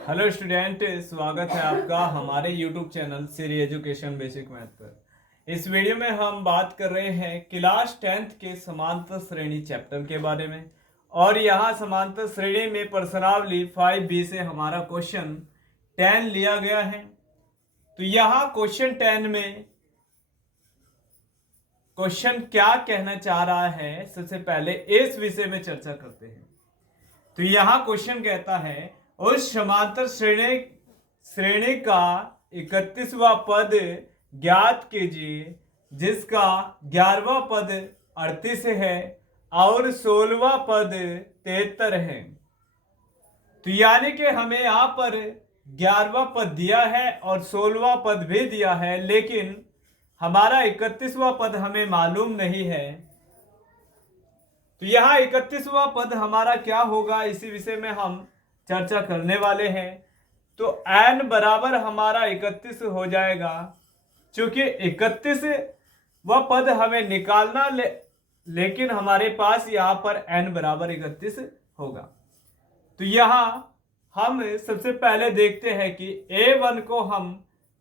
Hello student, स्वागत है आपका हमारे YouTube channel Shri education basic math पर। इस वीडियो में हम बात कर रहे हैं क्लास 10th के समांतर श्रेणी चैप्टर के बारे में। और यहाँ समांतर श्रेणी में प्रश्नावली 5B से हमारा क्वेश्चन 10 लिया गया है। तो यहाँ क्वेश्चन 10 में क्वेश्चन क्या कहना चाह रहा है, सबसे पहले इस विषय में चर्चा करते हैं। तो यहाँ क्वेश्चन कहता है उस समांतर श्रेणी का 31वां पद ज्ञात कीजिए जिसका 11वां पद 38 है और 16वां पद 73 है। तो यानी कि हमें यहाँ पर 11वां पद दिया है और 16वां पद भी दिया है, लेकिन हमारा 31वां पद हमें मालूम नहीं है। तो यहाँ 31वां पद हमारा क्या होगा, इसी विषय में हम चर्चा करने वाले हैं। तो n बराबर हमारा 31 हो जाएगा। चूंकि 31वां पद हमें निकालना लेकिन हमारे पास यहाँ पर n बराबर 31 होगा। तो यहाँ हम सबसे पहले देखते हैं कि a1 को हम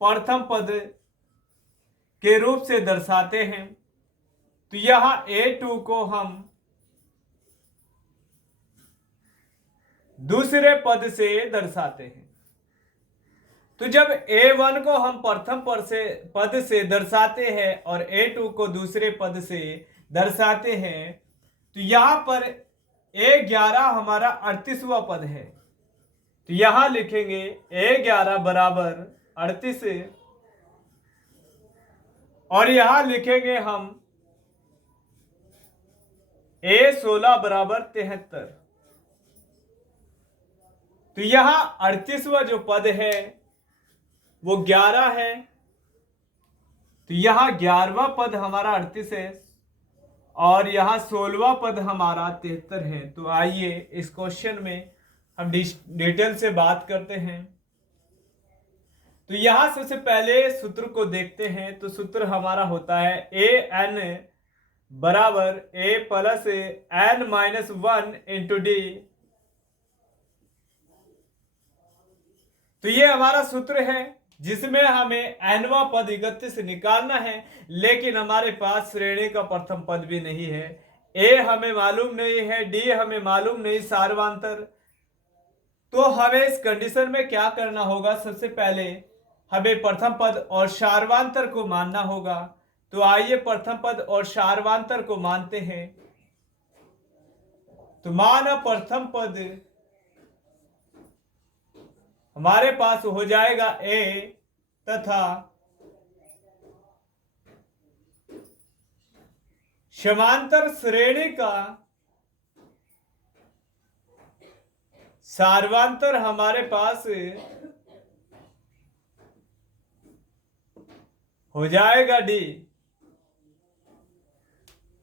प्रथम पद के रूप से दर्शाते हैं। तो यहाँ a2 को हम दूसरे पद से दर्शाते हैं। तो जब a1 को हम प्रथम पद से दर्शाते हैं और a2 को दूसरे पद से दर्शाते हैं, तो यहां पर a11 हमारा 38वां पद है। तो यहां लिखेंगे a11 बराबर 38 और यहां लिखेंगे हम a16 बराबर 73। तो यहां 38वां जो पद है वो 11 है। तो यहां 11वां पद हमारा 38 है और यहां 16वां पद हमारा 73 है। तो आइए इस क्वेश्चन में हम डिटेल से बात करते हैं। तो यहां सबसे पहले सूत्र को देखते हैं। तो सूत्र हमारा होता है an बराबर a plus n minus 1 into D. तो ये हमारा सूत्र है जिसमें हमें nवां पद 31 निकालना है, लेकिन हमारे पास श्रेणी का प्रथम पद भी नहीं है। a हमें मालूम नहीं है, d हमें मालूम नहीं, सार्वधातुक। तो हमें इस कंडीशन में क्या करना होगा, सबसे पहले हमें प्रथम पद और सार्वधातुक को मानना होगा। तो आइए प्रथम पद और सार्वधातुक को मानते हैं। तो माना प्रथम पद हमारे पास हो जाएगा a तथा समांतर श्रेणी का सार्वधातुक हमारे पास हो जाएगा d।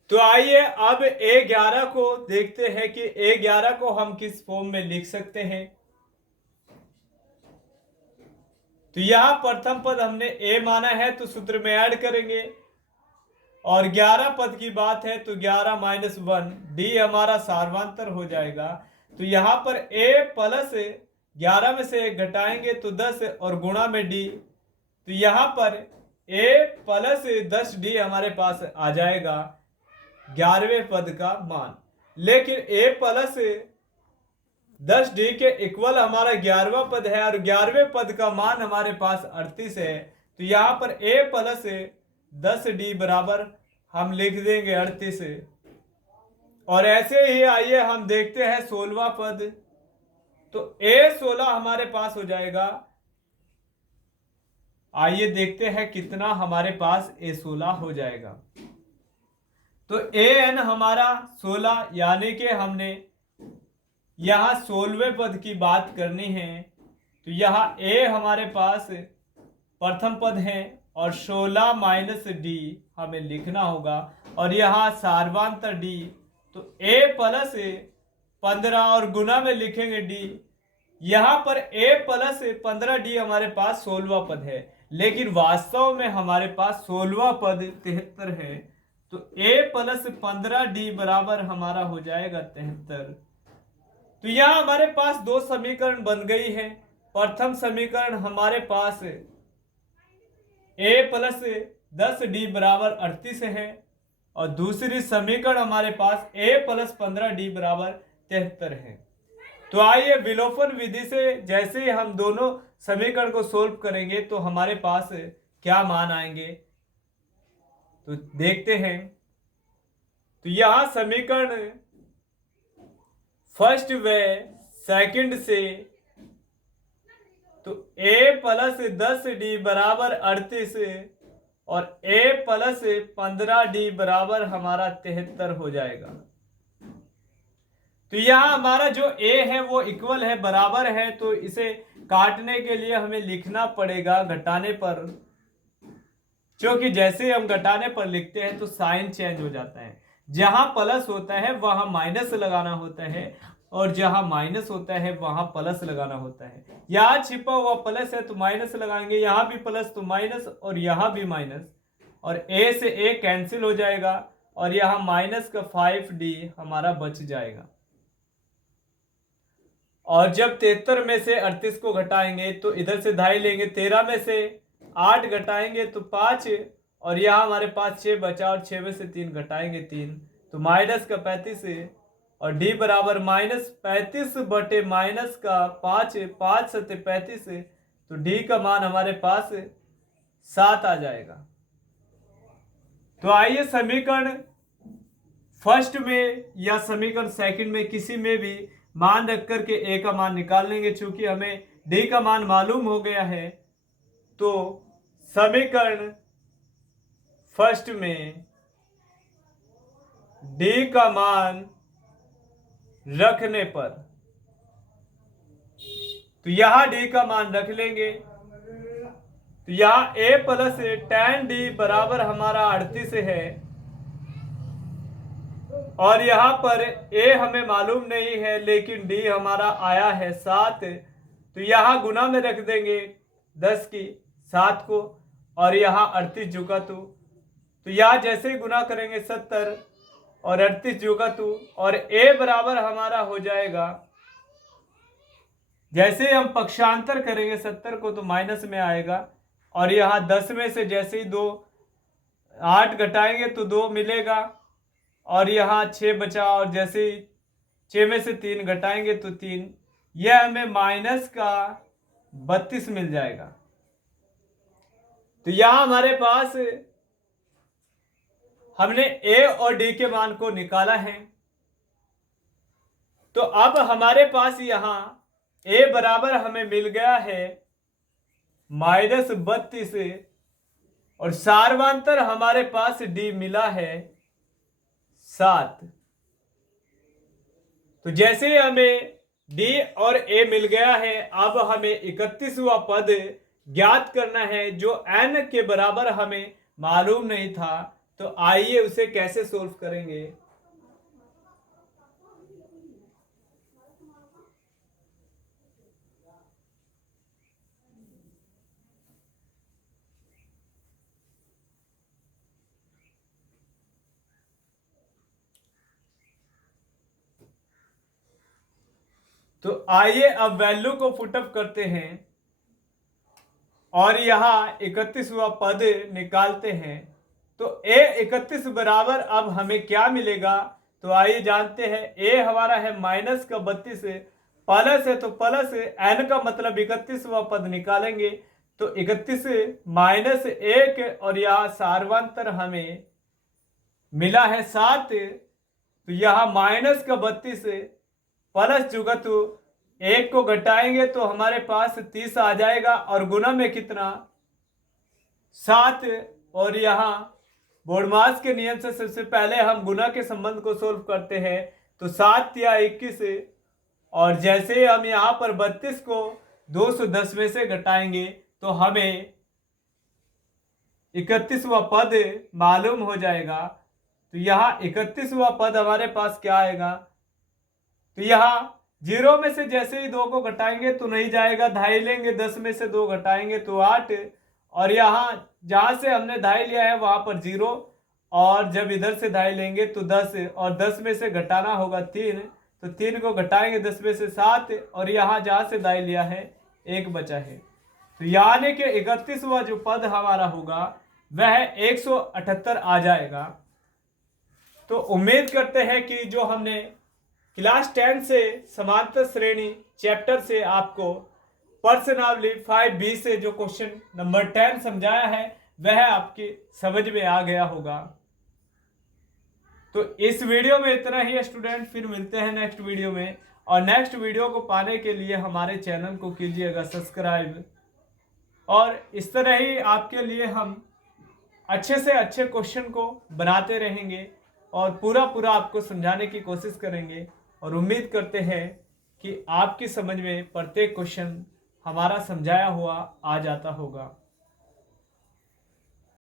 तो आइए अब a11 को देखते हैं कि a11 को हम किस फॉर्म में लिख सकते हैं। तो यहां प्रथम पद हमने a माना है तो सूत्र में ऐड करेंगे, और 11 पद की बात है तो 11 माइनस 1 डी हमारा सार्वधातुक हो जाएगा। तो यहां पर a प्लस 11 में से घटाएंगे तो 10 और गुणा में d। तो यहां पर a प्लस 10 d हमारे पास आ जाएगा 11वें पद का मान। लेकिन a प्लस 10 डी के इक्वल हमारा 11वां पद है और 11वें पद का मान हमारे पास 38 है। तो यहां पर a प्लस 10 डी बराबर हम लिख देंगे 38। और ऐसे ही आइए हम देखते हैं 16वां पद। तो a16 हमारे पास हो जाएगा। आइए देखते हैं कितना हमारे पास a16 हो जाएगा। तो an हमारा 16, यानी कि हमने यहां 16वें पद की बात करनी है। तो यहां a हमारे पास प्रथम पद है और 16 माइनस डी हमें लिखना होगा, और यहां सार्वधातुक d। तो a प्लस 15 और गुना में लिखेंगे d। यहां पर a प्लस 15 डी हमारे पास 16वां पद है, लेकिन वास्तव में हमारे पास 16वां पद 73 है। तो a प्लस 15 डी बराबर हमारा हो जाएगा 73। तो यहां हमारे पास दो समीकरण बन गई है। प्रथम समीकरण हमारे पास a प्लस 10d बराबर 38 है और दूसरी समीकरण हमारे पास a प्लस 15d बराबर 73 है। तो आइए विलोपन विधि से जैसे ही हम दोनों समीकरण को सोल्व करेंगे तो हमारे पास क्या मान आएंगे तो देखते हैं। तो यहां समीकरण फर्स्ट व सेकंड से तो a प्लस 10d बराबर 38 और a प्लस 15d बराबर हमारा 73 हो जाएगा। तो यहां हमारा जो a है वो इक्वल है, बराबर है, तो इसे काटने के लिए हमें लिखना पड़ेगा घटाने पर, क्योंकि जैसे हम घटाने पर लिखते हैं तो साइन चेंज हो जाता है। जहां प्लस होता है वहां माइनस लगाना होता है और जहां माइनस होता है वहां प्लस लगाना होता है। यहां छिपा हुआ प्लस है तो माइनस लगाएंगे, यहां भी प्लस तो माइनस और यहां भी माइनस, और a से a कैंसिल हो जाएगा और यहां माइनस का 5d हमारा बच जाएगा। और जब 73 में से 38 को घटाएंगे तो इधर से 2.5 लेंगे, 13 में से 8 घटाएंगे तो 5 और यहाँ हमारे पास 6 बचा और 6 में से 3 घटाएंगे 3 तो माइनस का 35 और d बराबर माइनस 35 बटे माइनस का 5, 5 सत्ते 35 तो d का मान हमारे पास 7 आ जाएगा। तो आइए समीकरण फर्स्ट में या समीकरण सेकंड में किसी में भी मान रख करके a का मान निकाल लेंगे। चूंकि हमें d का मान मालूम हो गया है तो समीकरण फर्स्ट में d का मान रखने पर तो यहां d का मान रख लेंगे। तो यहां a प्लस 10d बराबर हमारा 38 है और यहां पर a हमें मालूम नहीं है लेकिन d हमारा आया है 7, तो यहां गुना में रख देंगे 10 की 7 को और यहां 38 जुका तो यहां जैसे ही गुना करेंगे 70 और 38 जुका और a बराबर हमारा हो जाएगा, जैसे हम पक्षांतर करेंगे 70 को तो माइनस में आएगा और यहां 10 में से जैसे ही 8 घटाएंगे तो 2 मिलेगा और यहाँ 6 बचा और जैसे 6 में से 3 घटाएंगे तो 3, यह हमें माइनस का 32 मिल जाएगा। तो यहां हमारे पास हमने a और d के मान को निकाला है। तो अब हमारे पास यहां a बराबर हमें मिल गया है माइनस 32 और सार्वांतर हमारे पास d मिला है 7। तो जैसे ही हमें d और a मिल गया है अब हमें 31वां पद ज्ञात करना है जो n के बराबर हमें मालूम नहीं था। तो आइए उसे कैसे सोल्व करेंगे। तो आइए अब वैल्यू को पुटअप करते हैं और यहां 31वां पद निकालते हैं। तो a 31 बराबर अब हमें क्या मिलेगा तो आइए जानते हैं। a हमारा है माइनस का 32, प्लस है तो प्लस n का मतलब 31वां पद निकालेंगे तो 31 माइनस 1 और यहां सार्वांतर हमें मिला है 7। तो यहां माइनस का 32 प्लस जुगा तो 1 को घटाएंगे तो हमारे पास 30 आ जाएगा और गुना में कितना 7 और यहां बोडमास के नियम से सबसे पहले हम गुना के संबंध को सोल्व करते हैं। तो 7 या 21 और जैसे हम यहां पर 32 को 210 में से घटाएंगे तो हमें 31वां पद मालूम हो जाएगा। तो यहां 31वां पद हमारे पास क्या आएगा तो यहां 0 में से जैसे ही 2 को घटाएंगे तो नहीं जाएगा, 2.5 लेंगे, 10 में से 2 घटाएंगे तो 8 और यहां जहां से हमने 2.5 लिया है वहां पर 0 और जब इधर से 2.5 लेंगे तो 10 और 10 में से घटाना होगा 3 तो 3 को घटाएंगे 10 में से 7 और यहां जहां से 2.5 लिया है 1 बचा है। तो यानी कि 31वां जो पद हमारा होगा वह 178 आ जाएगा। तो उम्मीद करते हैं कि जो हमने क्लास 10 से समांतर श्रेणी चैप्टर से आपको पर्सनावली 5B से जो क्वेश्चन नंबर 10 समझाया है वह आपकी समझ में आ गया होगा। तो इस वीडियो में इतना ही स्टूडेंट, फिर मिलते हैं नेक्स्ट वीडियो में। और नेक्स्ट वीडियो को पाने के लिए हमारे चैनल को कीजिएगा सब्सक्राइब। और इस तरह ही आपके लिए हम अच्छे से अच्छे क्वेश्चन को बनाते रहेंगे और पूरा आपको समझाने की कोशिश करेंगे। और उम्मीद करते हैं कि आपकी समझ में प्रत्येक क्वेश्चन हमारा समझाया हुआ आ जाता होगा।